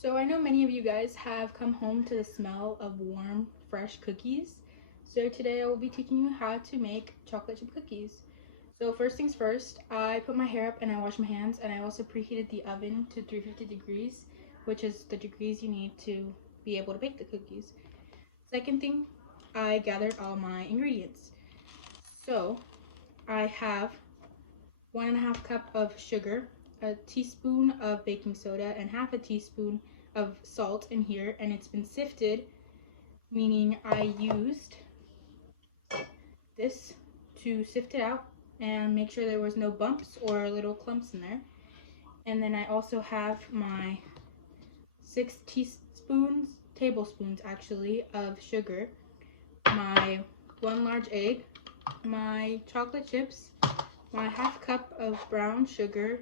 So I know many of you guys have come home to the smell of warm, fresh cookies. So today I will be teaching you how to make chocolate chip cookies. So first things first, I put my hair up and I wash my hands, and I also preheated the oven to 350 degrees, which is the degrees you need to be able to bake the cookies. Second thing, I gathered all my ingredients. So I have 1.5 cup of sugar, a teaspoon of baking soda, and half a teaspoon of salt in here, and it's been sifted, meaning I used this to sift it out and make sure there was no bumps or little clumps in there. And then I also have my 6 tablespoons actually, of sugar, my 1 large egg, my chocolate chips, my half cup of brown sugar,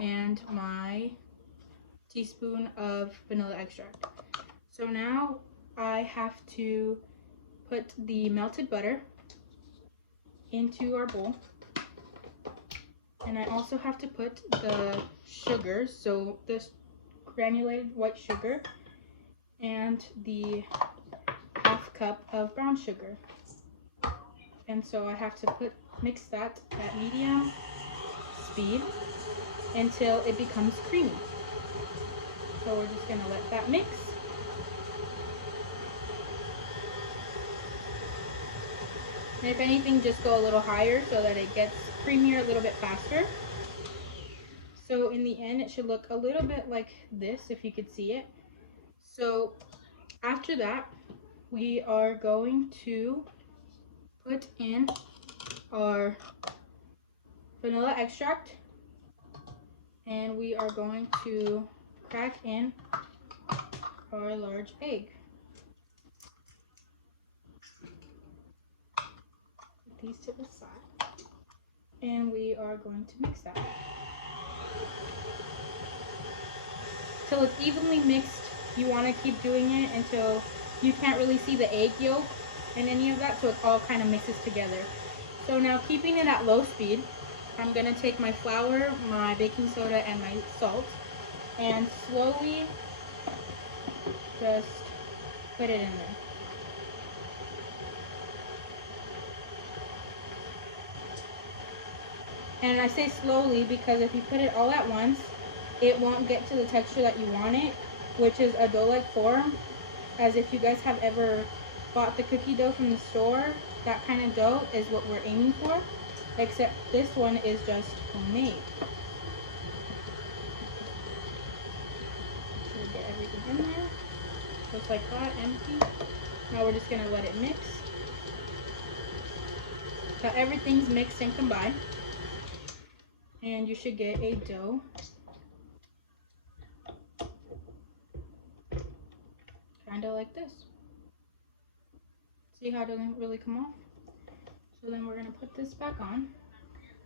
and my teaspoon of vanilla extract. So now I have to put the melted butter into our bowl, and I also have to put the sugar, so this granulated white sugar, and the half cup of brown sugar. And so I have to mix that at medium speed until it becomes creamy. So we're just gonna let that mix. And if anything, just go a little higher so that it gets creamier a little bit faster. So in the end, it should look a little bit like this, if you could see it. So after that, we are going to put in our vanilla extract, and we are going to crack in our large egg. Put these to the side, and we are going to mix that till it's evenly mixed. You want to keep doing it until you can't really see the egg yolk and any of that, so it all kind of mixes together. So now, keeping it at low speed, I'm going to take my flour, my baking soda, and my salt, and slowly just put it in there. And I say slowly because if you put it all at once, it won't get to the texture that you want it, which is a dough-like form. As if you guys have ever bought the cookie dough from the store, that kind of dough is what we're aiming for, except this one is just homemade. So get everything in there, just like that, empty. Now we're just gonna let it mix. So everything's mixed and combined, and you should get a dough kind of like this. See how it doesn't really come off? So then we're gonna put this back on,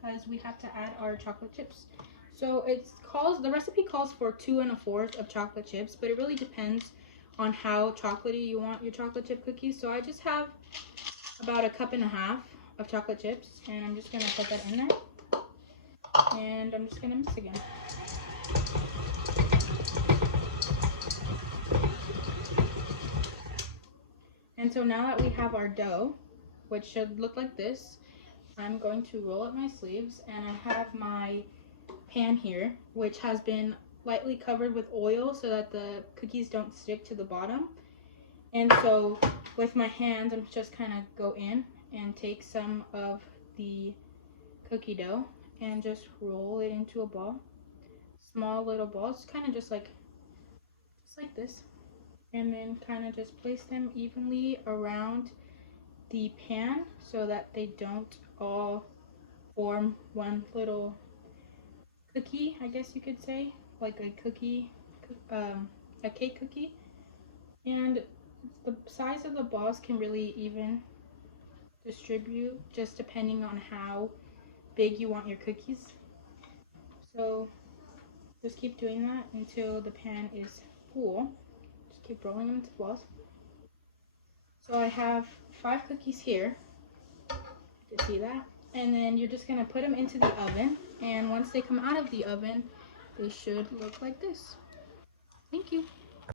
as we have to add our chocolate chips. So the recipe calls for 2 1/4 of chocolate chips, but it really depends on how chocolatey you want your chocolate chip cookies. So I just have about 1.5 cups of chocolate chips, and I'm just gonna put that in there, and I'm just gonna mix again. And so now that we have our dough, which should look like this, I'm going to roll up my sleeves, and I have my pan here, which has been lightly covered with oil so that the cookies don't stick to the bottom. And so with my hands, I'm just kind of go in and take some of the cookie dough and just roll it into a ball. Small little balls, kind of just like this. And then kind of just place them evenly around the pan so that they don't all form one little cookie, I guess you could say, like a cake cookie. And the size of the balls can really even distribute just depending on how big you want your cookies. So just keep doing that until the pan is full. Just keep rolling them into balls. So I have 5 cookies here. You can see that. And then you're just gonna put them into the oven, and once they come out of the oven, they should look like this. Thank you.